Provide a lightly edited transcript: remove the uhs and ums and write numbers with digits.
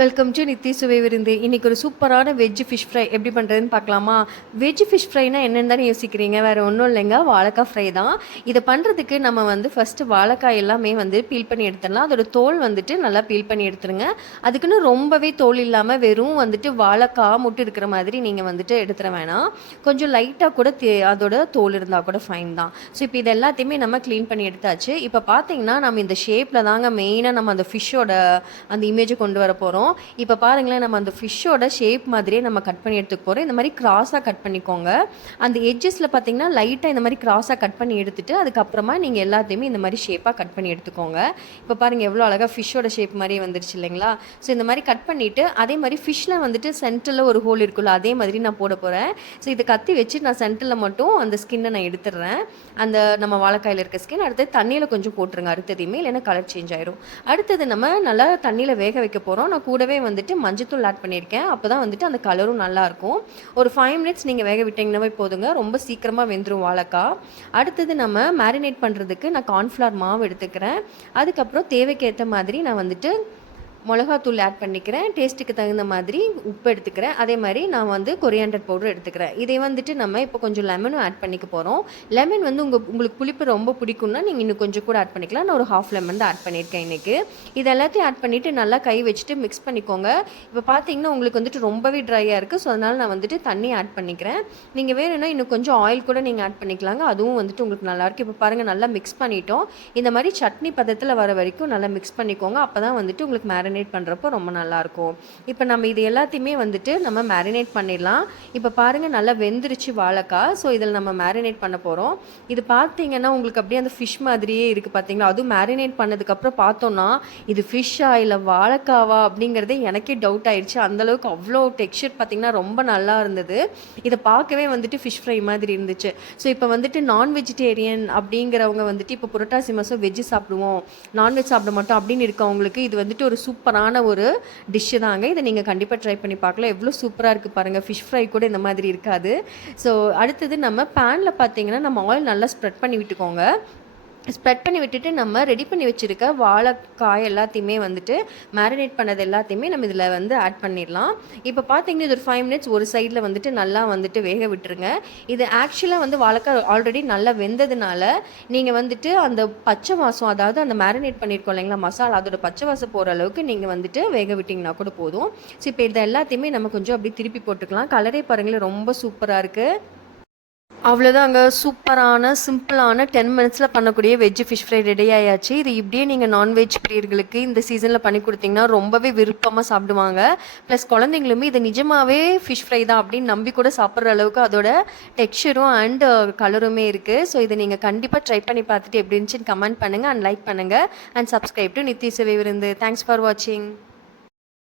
Welcome to NITI சுவை விருந்து. இன்றைக்கி ஒரு சூப்பரான வெஜ் ஃபிஷ் ஃப்ரை எப்படி பண்ணுறதுன்னு பார்க்கலாமா? வெஜ் ஃபிஷ் ஃப்ரைனா என்னென்னு தானே யோசிக்கிறீங்க. வேறு ஒன்றும் இல்லைங்க, வாழைக்காய் ஃப்ரை தான். இதை பண்ணுறதுக்கு நம்ம ஃபஸ்ட்டு வாழைக்காய் எல்லாமே பீல் பண்ணி எடுத்துடலாம். அதோட தோல் நல்லா பீல் பண்ணி எடுத்துருங்க. அதுக்குன்னு ரொம்பவே தோல் இல்லாமல் வெறும் வாழைக்காய் முட்டு இருக்கிற மாதிரி நீங்கள் எடுத்துட வேணாம். கொஞ்சம் லைட்டாக கூட அதோட தோல் இருந்தால் கூட ஃபைன் தான். ஸோ இப்போ இது எல்லாத்தையுமே நம்ம க்ளீன் பண்ணி எடுத்தாச்சு. இப்போ பார்த்தீங்கன்னா நம்ம இந்த ஷேப்பில் தாங்க மெயினாக நம்ம அந்த ஃபிஷ்ஷோட அந்த இமேஜை கொண்டு வர போகிறோம். இப்போ பாருங்களேன், நம்ம அந்த ஃபிஷ்ஷோட ஷேப் மாதிரியே நம்ம கட் பண்ணி எடுத்துக்க போகிறோம். இந்த மாதிரி கிராஸாக கட் பண்ணிக்கோங்க. அந்த எட்ஜஸில் பார்த்தீங்கன்னா லைட்டாக இந்த மாதிரி கிராஸாக கட் பண்ணி எடுத்துட்டு அதுக்கப்புறமா நீங்கள் எல்லாத்தையுமே இந்த மாதிரி ஷேப்பாக கட் பண்ணி எடுத்துக்கோங்க. இப்போ பாருங்கள் எவ்வளோ அழகாக ஃபிஷ்ஷோட ஷேப் மாதிரியே வந்துருச்சு இல்லைங்களா? ஸோ இந்த மாதிரி கட் பண்ணிவிட்டு அதே மாதிரி ஃபிஷ்ஷில் சென்டரில் ஒரு ஹோல் இருக்குல்ல, அதே மாதிரி நான் போட போகிறேன். ஸோ இதை கத்தி வச்சு நான் சென்டரில் மட்டும் அந்த ஸ்கின்னை நான் எடுத்துடுறேன். அந்த நம்ம வாழைக்காயில் இருக்க ஸ்கின் அடுத்து தண்ணியில் கொஞ்சம் போட்டுருங்க அடுத்ததையுமே, இல்லைன்னா கலர் சேஞ்ச் ஆயிரும். அடுத்தது நம்ம நல்லா தண்ணியில் வேக வைக்க போகிறோம். நான் கூடவே மஞ்சத்தூள் ஆட் பண்ணியிருக்கேன். அப்போ தான் அந்த கலரும் நல்லாயிருக்கும். ஒரு 5 மினிட்ஸ் நீங்கள் வேக விட்டிங்கன்னாவே போதுங்க, ரொம்ப சீக்கிரமாக வெந்துடும் வாழைக்காய். அடுத்தது நம்ம மேரினேட் பண்ணுறதுக்கு நான் கார்ன்ஃப்ளவர் மாவு எடுத்துக்கிறேன். அதுக்கப்புறம் தேவைக்கேற்ற மாதிரி நான் மிளகாத்தூள் ஆட் பண்ணிக்கிறேன். டேஸ்ட்டுக்கு தகுந்த மாதிரி உப்பு எடுத்துக்கிறேன். அதே மாதிரி நான் கொரியாண்டர் பவுடர் எடுத்துக்கிறேன். இதை நம்ம இப்போ கொஞ்சம் லெமனும் ஆட் பண்ணிக்க போகிறோம். லெமன் உங்களுக்கு புளிப்பு ரொம்ப பிடிக்கும்னா நீங்கள் இன்னும் கொஞ்சம் கூட ஆட் பண்ணிக்கலாம். நான் ஒரு ஹாஃப் லெமன் தான் ஆட் பண்ணியிருக்கேன் இன்றைக்கி. இது எல்லாத்தையும் ஆட் பண்ணிவிட்டு நல்லா கை வச்சுட்டு மிக்ஸ் பண்ணிக்கோங்க. இப்போ பார்த்தீங்கன்னா உங்களுக்கு ரொம்பவே ட்ரையாக இருக்குது. ஸோ அதனால் நான் தண்ணி ஆட் பண்ணிக்கிறேன். நீங்கள் வேணும்னா இன்னும் கொஞ்சம் ஆயில் கூட நீங்கள் ஆட் பண்ணிக்கலாங்க. அதுவும் உங்களுக்கு நல்லாயிருக்கு. இப்போ பாருங்கள் நல்லா மிக்ஸ் பண்ணிட்டோம். இந்த மாதிரி சட்னி பதத்தில் வர வரைக்கும் நல்லா மிக்ஸ் பண்ணிக்கோங்க. அப்போ தான் உங்களுக்கு மேரினேட் பண்ணுறப்போ ரொம்ப நல்லாயிருக்கும். இப்போ நம்ம இது எல்லாத்தையுமே நம்ம மேரினேட் பண்ணிடலாம். இப்போ பாருங்கள் நல்லா வெந்துருச்சு வாழைக்காய். ஸோ இதில் நம்ம மேரினேட் பண்ண போகிறோம். இது பார்த்தீங்கன்னா உங்களுக்கு அப்படியே அந்த ஃபிஷ் மாதிரியே இருக்குது பார்த்தீங்களா? அதுவும் மேரினேட் பண்ணதுக்கப்புறம் பார்த்தோன்னா இது ஃபிஷ்ஷா இல்லை வாழைக்காவா அப்படிங்கிறதே எனக்கே டவுட் ஆயிடுச்சு. அந்தளவுக்கு அவ்வளோ டெக்ஸ்சர் பார்த்திங்கன்னா ரொம்ப நல்லா இருந்தது. இதை பார்க்கவே ஃபிஷ் ஃப்ரை மாதிரி இருந்துச்சு. ஸோ இப்போ நான் வெஜிடேரியன் அப்படிங்கிறவங்க இப்போ புரட்டாசி மாதம் வெஜ்ஜு சாப்பிடுவோம், நான்வெஜ் சாப்பிட மாட்டோம் அப்படின்னு இருக்கவங்களுக்கு இது ஒரு சூப்பரான ஒரு டிஷ்ஷு தாங்க. இதை நீங்கள் கண்டிப்பாக ட்ரை பண்ணி பார்க்கலாம். எவ்வளோ சூப்பராக இருக்குது பாருங்கள். ஃபிஷ் ஃப்ரை கூட இந்த மாதிரி இருக்காது. ஸோ அடுத்தது நம்ம பேனில் பார்த்தீங்கன்னா நம்ம ஆயில் நல்லா ஸ்ப்ரெட் பண்ணி விட்டுக்கோங்க. ஸ்ப்ரெட் பண்ணி விட்டுட்டு நம்ம ரெடி பண்ணி வச்சுருக்க வாழைக்காய் எல்லாத்தையுமே மேரினேட் பண்ணது எல்லாத்தையுமே நம்ம இதில் ஆட் பண்ணிடலாம். இப்போ பார்த்தீங்கன்னா இது ஒரு 5 மினிட்ஸ் ஒரு சைடில் நல்லா வேக விட்டுருங்க. இது ஆக்சுவலாக வாழைக்காய் ஆல்ரெடி நல்லா வெந்ததுனால நீங்கள் அந்த பச்சை வாசம், அதாவது அந்த மேரினேட் பண்ணியிருக்கோம் இல்லைங்களா மசாலா, அதோட பச்சை வாசம் போகிற அளவுக்கு நீங்கள் வேக விட்டிங்கன்னா கூட போதும். ஸோ இப்போ இதை எல்லாத்தையுமே நம்ம கொஞ்சம் அப்படி திருப்பி போட்டுக்கலாம். கலரே பாருங்களேன் ரொம்ப சூப்பராக இருக்குது. அவ்வளோதாங்க, சூப்பரான சிம்பிளான 10 மினிட்ஸில் பண்ணக்கூடிய வெஜ் ஃபிஷ் ஃப்ரை ரெடி ஆயாச்சு. இது இப்படியே நீங்கள் நான்வெஜ் பிரியர்களுக்கு இந்த சீசனில் பண்ணி கொடுத்தீங்கன்னா ரொம்பவே விருப்பமாக சாப்பிடுவாங்க. ப்ளஸ் குழந்தைங்களுமே இது நிஜமாகவே ஃபிஷ் ஃப்ரை தான் அப்படின்னு நம்பி கூட சாப்பிட்ற அளவுக்கு அதோட டெக்ஸ்சரும் அண்ட் கலருமே இருக்குது. ஸோ இதை நீங்கள் கண்டிப்பாக ட்ரை பண்ணி பார்த்துட்டு எப்படி இருந்துச்சுன்னு கமெண்ட் பண்ணுங்கள் அண்ட் லைக் பண்ணுங்கள் அண்ட் சப்ஸ்கிரைப் டு நித்தி சுவை விருந்து. தேங்க்ஸ் ஃபார் வாட்சிங்.